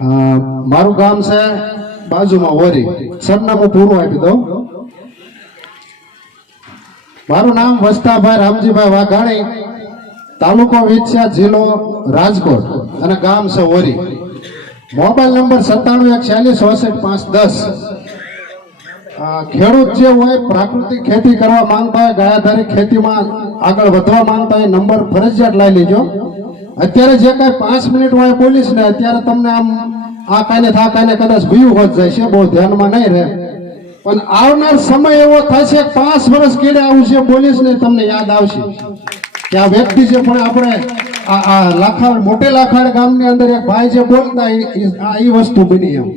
મારું ગામ છે બાજુમાં વરી. સરનામું પૂરું આપી દઉં. મારું નામ વસ્તાભાઈ રામજીભાઈ વાઘાણી, તાલુકો વિછ્યા જિલ્લો રાજકોટ અને ગામ છે વરી. મોબાઈલ નંબર સત્તાણું એક ચાલીસ ચોસઠ પાંચ દસ. ખેડૂત જે હોય પ્રાકૃતિક ખેતી કરવા માંગતા હોય, ગાયાધારી ખેતીમાં આગળ વધવા માંગતા હોય, નંબર ફરજિયાત લઈ લેજો. અત્યારે જે કાંઈ પાંચ મિનિટ હોય બોલીશ ને અત્યારે તમને આમ આ કાને થા કાને કદાચ ભૂયું હોત જાય છે, બહુ ધ્યાનમાં નહીં રહે. પણ આવનાર સમય એવો થશે, પાંચ વર્ષ કેડે આવું છે બોલીશ ને તમને યાદ આવશે. કે આ વ્યક્તિ છે પણ આપણે આ લાખાડ મોટે લાખાડ ગામની અંદર એક ભાઈ જે બોલતા એ વસ્તુ બની એમ.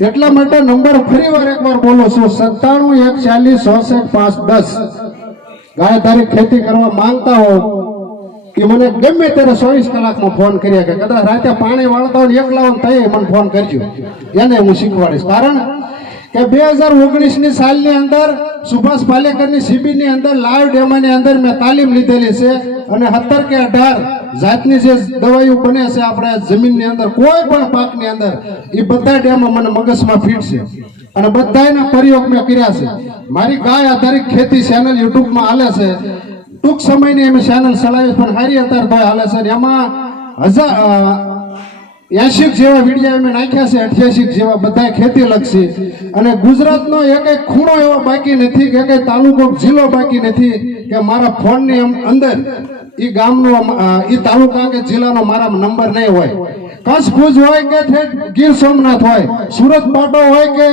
એટલા માટે નંબર ફરી વાર એકવાર બોલો છો, સત્તાણું એક ચાલીસ ચોસઠ, પાંચ, દસ. ગાય તારીખ ખેતી કરવા માંગતા હો એ મને ગમે ત્યારે ચોવીસ કલાકમાં ફોન કર્યા કે કદાચ રાતે પાણી વાળતા હોય એકલા હોય ને મને ફોન કરજો. એને હું શીખવાડીશ. કારણ કે બે હજાર ઓગણીસની સાલની અંદર સુભાષ પાલેકરની શિબિરની અંદર લાઈવ ડેમાની અંદર મેં તાલીમ લીધેલી છે અને સત્તર કે અઢાર જાતની જે દવાઈઓ બને છે આપણે જમીનની અંદર, કોઈ પણ પાકની અંદર, એ બધા ડેમો મને મગજમાં ફીટ છે. અને બધાના પ્રયોગ મેં કર્યા છે. મારી ગાય આધારિત ખેતી ચેનલ યુટ્યુબમાં હાલે છે. ટૂંક સમયની એમ ચેનલ ચલાવી પણ સારી અત્યારે ભાઈ હાલે છે. એમાં હજાર એસી જેવા વિડીયા અમે નાખ્યા છે અઠ્યાસી જેવા બધા ખેતી લક્ષી અને ગુજરાતનો એક ખૂણો એવો બાકી નથી કે એક તાલુકો, જિલ્લો બાકી નથી કે મારા ફોનની અમ- અંદર એ ગામનો એ તાલુકા કે જિલ્લાનો મારા નંબર નહીં હોય. કચ્છ ભુજ હોય કે ગીર સોમનાથ હોય, સુરત પાટો હોય કે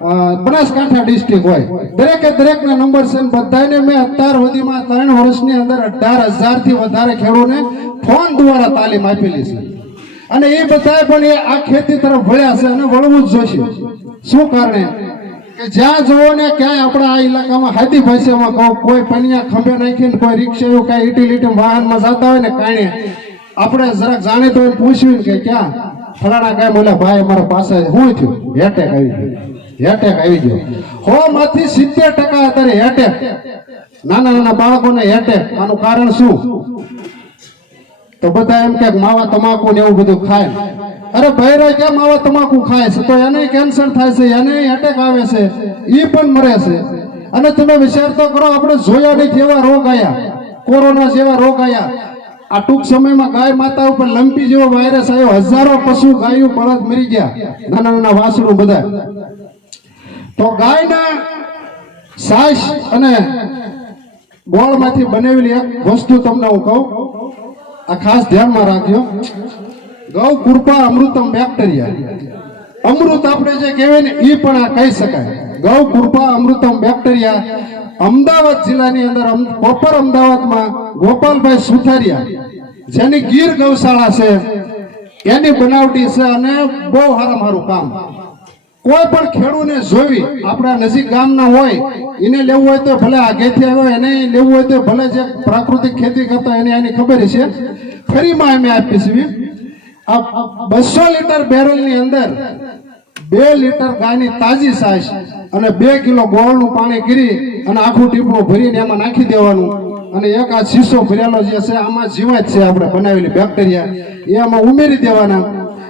બનાસકાંઠા ડિસ્ટ્રિક્ટ હોય. દરેકે દરેકના નંબર છે બધાને મેં અત્યાર સુધીમાં ત્રણ વર્ષની અંદર અઢાર હજારથી વધારે ખેડૂને ફોન દ્વારા તાલીમ આપેલી છે. અને એ બધા પણ એ આ ખેતી તરફ વળ્યા છે અને વળવું જ જોશે. શું કારણે? કે જ્યાં જુઓ ને ક્યાંય આપણા આ ઇલાકામાં હાથી ભાષામાં કોઈ પનિયા ખંભે નાખીને કોઈ રિક્ષા એવું કાંઈ ઇટીલીટી વાહનમાં જતા હોય ને કાંઈ આપણે જરાક જાણીતો હોય પૂછ્યું કે ક્યાં? ફલાણા કાંઈ બોલ્યા ભાઈ અમારા પાસે શું થયું. હેટેક આવી ગયું. હેટેક આવી ગયો. હો માંથી સિત્તેર ટકા અત્યારે હેટેક નાના નાના બાળકોને હેટેક આનું કારણ શું? તો બધા એમ કે માવા તમાકુ ને એવું બધું ખાય. અરે ભૈરા કેમ માવા તમાકુ ખાય છે? તો એને કેન્સર થાય છે, એને એટેક આવે છે. એ પણ મરે છે. અને તમે વિચાર તો કરો, આપણે જોયા નહીં જેવા રોગ આવ્યા કોરોના જેવા રોગ આવ્યા આ ટૂંક સમયમાં ગાય માતા ઉપર લંપી જેવો વાયરસ આવ્યો. હજારો પશુ ગાયું બળદ મરી ગયા. નાના નાના વાસણું બધા. તો ગાયના સાસ અને ગોળમાંથી બનેલી એક વસ્તુ તમને હું કહું. આ ખાસ ધ્યાનમાં રાખજો. ગૌ, કૃપા, અમૃતમ બેક્ટેરિયા. અમૃત આપણે જે કહેવાય ને એ પણ આ કહી શકાય. ગૌ, કૃપા, અમૃતમ બેક્ટેરિયા અમદાવાદ જિલ્લાની અંદર પ્રોપર અમદાવાદમાં ગોપાલભાઈ સુથારિયા, જેની ગીર ગૌશાળા છે, એની બનાવટી છે અને બહુ સારામાં સારું કામ. કોઈ પણ ખેડૂને જોવી આપણા નજીક ગામના હોય, એને લેવું હોય તો ભલે આગેથી આવ્યો એને લેવું હોય તો ભલે જે પ્રાકૃતિક ખેતી કરતા એને એની ખબર છે ફરીમાં અમે આપીએ છીએ, આ બસો લીટર બેરલની અંદર બે લીટર ગાયની તાજી સાસ અને બે કિલો ગોળનું પાણી કરી અને આખું ટીપણું ભરીને એમાં નાખી દેવાનું. અને એક આ શીશો ભરેલો જે છે, આમાં જીવાત છે આપણે બનાવેલી બેક્ટેરિયા એ આમાં ઉમેરી દેવાના.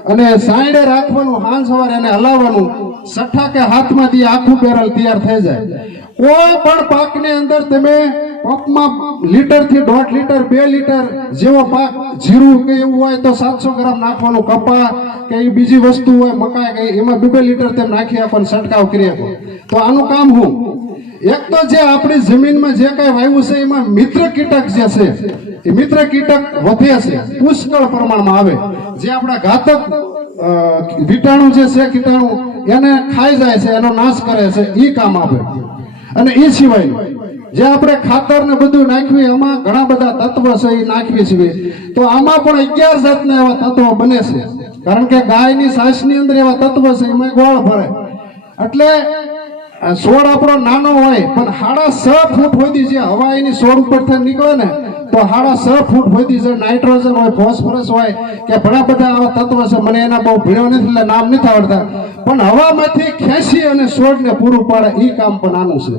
અને સાઈડે રાખવાનું, હાંજ સવારે એને હલાવવાનું, સઠ્ઠા કે હાથમાંથી આખું બેરલ તૈયાર થઈ જાય. કોઈ પણ પાકની અંદર તમે પંપમાં લીટરથી દોઢ લીટર, બે લીટર જેવો પાક, જીરું કે એવું હોય તો સાતસો ગ્રામ નાખવાનું, કપા કે એ બીજી વસ્તુ હોય, મકાઈ કે એમાં બે બે લીટર તેમ નાખી આપણને છંટકાવ કરી આપો. તો આનું કામ હું? એક તો જે આપણી જમીનમાં જે કઈ વાવ્યું છે, એમાં મિત્ર કીટક જે છે, એ મિત્ર કીટક વધે છે, પુષ્કળ પ્રમાણમાં આવે. જે આપણા ઘાતક વિટાણુ જે છે, કીટાણુ એને ખાઈ જાય છે, એનો નાશ કરે છે એ કામ આપે. અને એ સિવાય જે આપણે ખાતર ને બધું નાખવી એમાં ઘણા બધા તત્વ છે એ નાખીએ છીએ. તો આમાં પણ અગિયાર જાતના એવા તત્વો બને છે. કારણ કે ગાયની સાસની અંદર એવા તત્વ છે, એમાં ગોળ ભરે એટલે છોડ આપણો નાનો હોય, પણ સાડા છ ફૂટ સુધી જે હવા એની છોડ ઉપરથી નીકળે ને, તો સાડા છ ફૂટ સુધી જે નાઇટ્રોજન હોય ફોસ્ફરસ હોય, કે ઘણા બધા આવા તત્વો છે. મને એના બહુ ભીણો નથી, એટલે નામ નથી આવડતા. પણ હવામાંથી ખેંચી અને છોડને પૂરું પાડે એ કામ પણ આનું છે.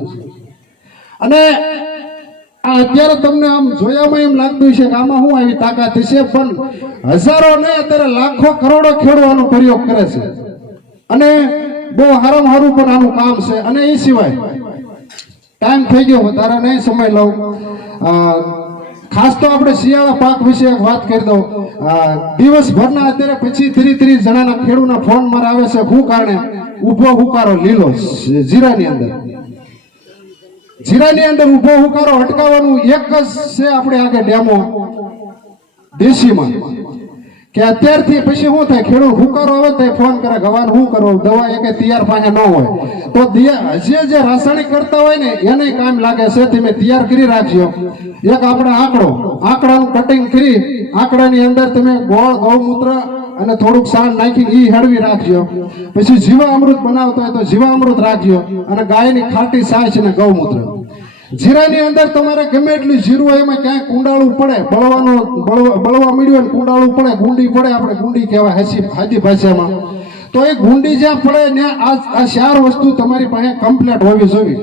અને આ અત્યારે તમને આમ જોયામાં એમ લાગતું છે કે આમાં શું આવી તાકાત છે પણ હજારો નહીં અત્યારે લાખો કરોડો ખેડૂતો આનો પ્રયોગ કરે છે. અને બહુ હારામાં હારું પણ આનું કામ છે. અને એ સિવાય ટાઈમ થઈ ગયો, વધારે નહીં સમય લઉં. ખાસ તો આપણે શિયાળા પાક વિશે વાત કરી દઉં. દિવસભરના અત્યારે પછી ત્રીસ ત્રીસ જણાના ખેડૂતના ફોન મારે આવે છે, હું કારણે ઊભો હુકારો લીલો જીરાની અંદર. જીરાની અંદર ઊભો હુકારો અટકાવવાનું એક જ છે આપણે આગળ ડેમો. દેશીમાં. કે અત્યારથી પછી શું થાય? ખેડૂત હુકારો આવે તો એ ફોન કરે, ગવાન શું કરો? દવા એકે તૈયાર પાસે ન હોય. તો જે જે રાસાયણિક કરતા હોય ને, એને કામ લાગે છે. તમે તૈયાર કરી રાખજો. એક આપણે આંકડો, આંકડાનું કટિંગ કરી, આંકડાની અંદર તમે ગોળ, ગૌમૂત્ર અને થોડુંક સાણ નાખીને ઈ હળવી રાખજો. પછી જીવામૃત બનાવતો હોય તો જીવામૃત રાખજો અને ગાયની ખાટી સાય અને ગૌમૂત્ર. જીરાની અંદર તમારે ગમે એટલું જીરું હોય એમાં ક્યાંય કુંડાળું પડે. બળવાનું બળવા મળ્યું હોય કુંડાળું પડે. ગુંડી પડે આપણે. ગુંડી કહેવાય હાસી હાજી ભાષામાં. તો એ ગુંડી જ્યાં પડે ને આ આ ચાર વસ્તુ તમારી પાસે કમ્પ્લેટ હોવી જોઈએ.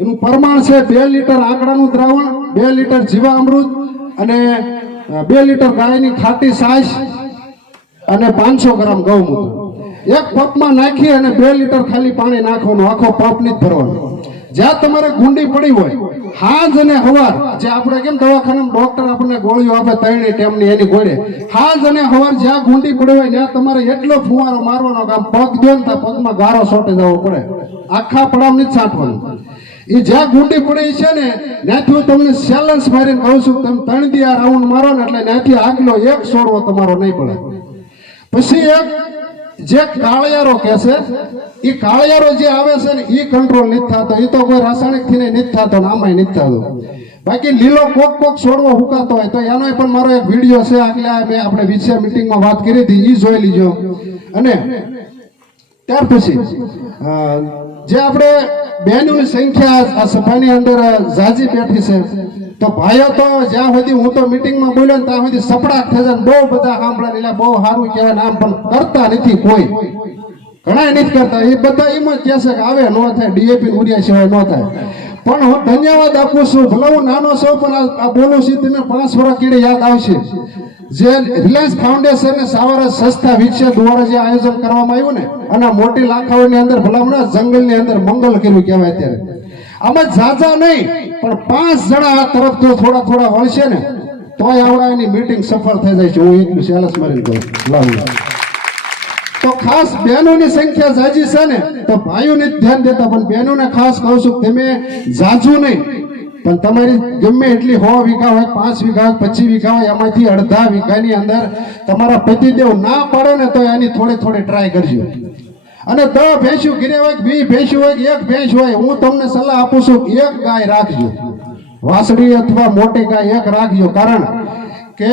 એનું પ્રમાણ છે બે લીટર આંકડાનું દ્રાવણ, બે લીટર જીવામૃત અને બે લીટર ગાયની ખાટી સાસ અને પાંચસો ગ્રામ ગૌમૂત્ર. એક પપમાં નાખી અને બે લીટર ખાલી પાણી નાખવાનું. આખો પંપ નહીં જ ભરવાનો. જ્યાં તમારે ગુંડી પડી હોય, હાજ અને હવાર, જે આપણે કેમ દવાખાનામાં ડોક્ટર આપણને ગોળીઓ આપે ત્રણેય ટેમની એની ગોળે, હાજ અને હવાર જ્યાં ગુંડી પડી હોય, ત્યાં તમારે એટલો ફુવારો મારવાનો કે આમ પગ દો ને પગમાં ગારો સોટી જવો પડે. આખા પડામ નહીં છાંટવાનું. એ જ્યાં ગુંડી પડી છે ને, ત્યાંથી હું તમને સેલન્સ મારીને કહું છું તમે ત્રણ દી આ રાઉન્ડ મારો ને એટલે ત્યાંથી આગલો એક છોડવો તમારો નહીં પડે. પછી એક જે કાળિયારો કહે છે એ કાળિયારો જે આવે છે ને એ કંટ્રોલ નથી થતો. એ તો કોઈ રાસાયણિકથી નથી થતો ને આમાંય નથી થતો. બાકી લીલો કોક કોક છોડવો હુકાતો હોય તો એનો પણ મારો એક વીડિયો છે આગળ મેં આપણે વિશે મિટિંગમાં વાત કરી હતી એ જોઈ લીજો. અને ત્યાર પછી જે આપણે બહેનોની સંખ્યા આ સભાની અંદર ઝાઝી બેઠી છે. તો ભાઈઓ તો જ્યાં સુધી હું તો મિટિંગમાં બોલ્યો ને ત્યાં સુધી સપડા થઈ જાય બહુ બધા સાંભળે એટલે બહુ સારું કહેવાય આમ પણ કરતા નથી કોઈ. ઘણા નથી કરતા. એ બધા એમ જ કહે છે કે આવે, ન થાય. ડીએપી ઉરિયા સિવાય ન થાય. પણ હું ધન્યવાદ આપું છું. ભલે હું નાનો છું, પણ આ- બોલું છું તમે પાંચ વર્ષ કીડે યાદ આવશે. જે રિલાયન્સ ફાઉન્ડેશન સાવરા સંસ્થા વિકસે દ્વારા જે આયોજન કરવામાં આવ્યું ને, અને મોટી લાખાઓની અંદર ભલામણા જંગલની અંદર મંગલ કર્યું કહેવાય અત્યારે. આમાં ઝાઝા નહીં, પણ પાંચ જણા આ તરફ તો થોડા થોડા વળશે ને, તોય આવડા એની મીટિંગ સફળ થઈ જાય છે. હું એટલું સેલસ મારીને કહું લાવું તો ખાસ બહેનોની સંખ્યા જાજી છે ને, તો ભાઈઓને ધ્યાન દેતા પણ બહેનોને ખાસ કહું છું તમે જાજુ નહીં. પણ તમારી ગમે એટલી સો વીઘા હોય, પાંચ વીઘા હોય, પચીસ વીઘા હોય, એમાંથી અડધા વીઘાની અંદર તમારા પતિદેવ ના પડે ને તો એની થોડી થોડી ટ્રાય કરજો. અને દસ ભેંસ્યું ઘીરે હોય બી ભેંસ્યું હોય એક ભેંસ હોય, હું તમને સલાહ આપું છું એક ગાય રાખજો. વાસડી અથવા મોટી ગાય એક રાખજો. કારણ કે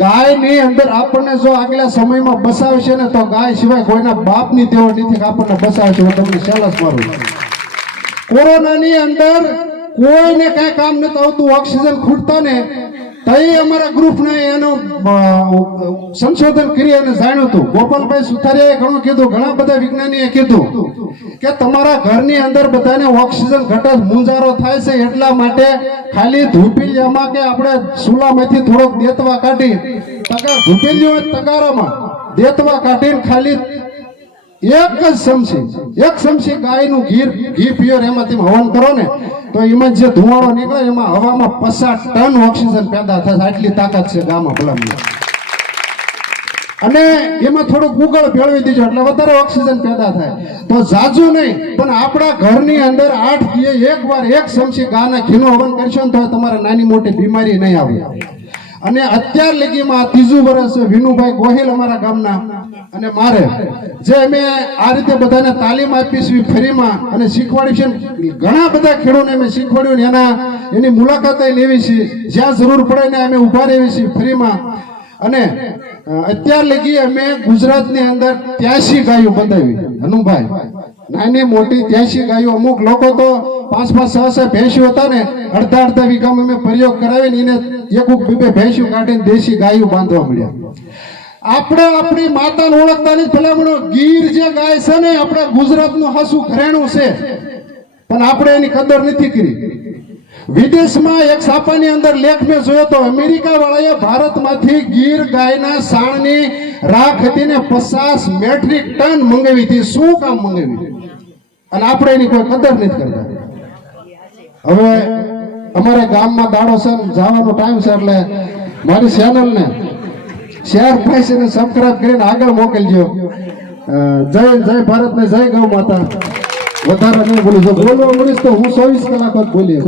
ગાયની અંદર આપણને જો આગલા સમયમાં બસાવશે ને, તો ગાય સિવાય કોઈના બાપની તેઓ નથી આપણને બસાવશે હું તમને સેલસ મારું કોરોનાની અંદર કોઈને કઈ કામ નતું આવતું, ઓક્સિજન ખૂટતો ને તઈ અમારા ગ્રુપને એનું સંશોધન કરી અને જાણ્યું હતું. ગોપાલભાઈ સુથારિયાએ ઘણું કીધું, ઘણા બધા વિજ્ઞાનીએ કીધું કે તમારા ઘરની અંદર બધાને ઓક્સિજન ઘટક મુંજારો થાય છે એટલા માટે ખાલી ધૂપીલિયામાં કે આપણે સુલામાંથી થોડોક દેતવા કાઢી તગાર ધૂપેલી હોય તગારામાં દેતવા કાઢીને ખાલી એક જ સમસી એક સમસી ગાયનું ઘી ઘી પિયર એમાં તમે હવન કરો ને, તો એમાં જે ધુવાળો નીકળે એમાં હવામાં પચાસ ટન ઓક્સિજન પેદા થશે. આટલી તાકાત છે ગામમાં ભલામણ. અને એમાં થોડુંક ઉગળ ભેળવી દીજો, એટલે વધારે ઓક્સિજન પેદા થાય. તો જાજુ નહીં, પણ આપણા ઘરની અંદર આઠ એક વાર એક ચમચી ગાના ઘીનું હવન કરશો ને તો તમારે નાની મોટી બીમારી નહીં આવે. અને અત્યાર લગીમાં ત્રીજું વર્ષ વિનુભાઈ ગોહિલ અમારા ગામના. અને મારે, જે અમે આ રીતે બધાને તાલીમ આપી છે ફ્રીમાં અને શીખવાડ્યું છે ઘણા બધા ખેડૂતોને અમે શીખવાડ્યું એના એની મુલાકાતે લેવી છે. જ્યાં જરૂર પડે ને અમે ઊભા રહેવી છીએ ફ્રીમાં. અને અત્યાર લગી અમે ગુજરાતની અંદર ત્યાસી ગાયો બતાવી હનુભાઈ નાની મોટી ત્યાંસી ગાયો, અમુક લોકો તો પાંચ પાંચ છ છ ભેંસ્યું હતા ને, અડધા અડધા વીઘામાં અમે પ્રયોગ કરાવીને એને એક બે ભેંસ્યું કાઢીને દેશી ગાયો બાંધવા મળ્યા. આપણે આપણી માતાને ઓળખતા નથી ભલામણો, ગીર જે ગાય છે ને, આપણે ગુજરાતનું હાસું ઘરેણું છે. પણ આપણે એની કદર નથી કરી. વિદેશમાં એક છાપાની અંદર લેખ મેં જોયો તો અમેરિકા વાળાએ ભારતમાંથી ગીર ગાયના સાણની રાખ હતી ને પચાસ મેટ્રિક ટન મંગાવી હતી. શું કામ મંગાવી? અને આપણે એની કોઈ કદર નથી કરતા. હવે અમારા ગામમાં દાડો છે જવાનો ટાઈમ છે એટલે મારી ચેનલ ને શેર થાય છે ને સબસ્ક્રાઇબ કરીને આગળ મોકલજો. જય જય ભારત ને જય ગૌ માતા. વધારે નહીં બોલું જો બોલવા મળીશ તો હું ચોવીસ કલાક જ બોલી.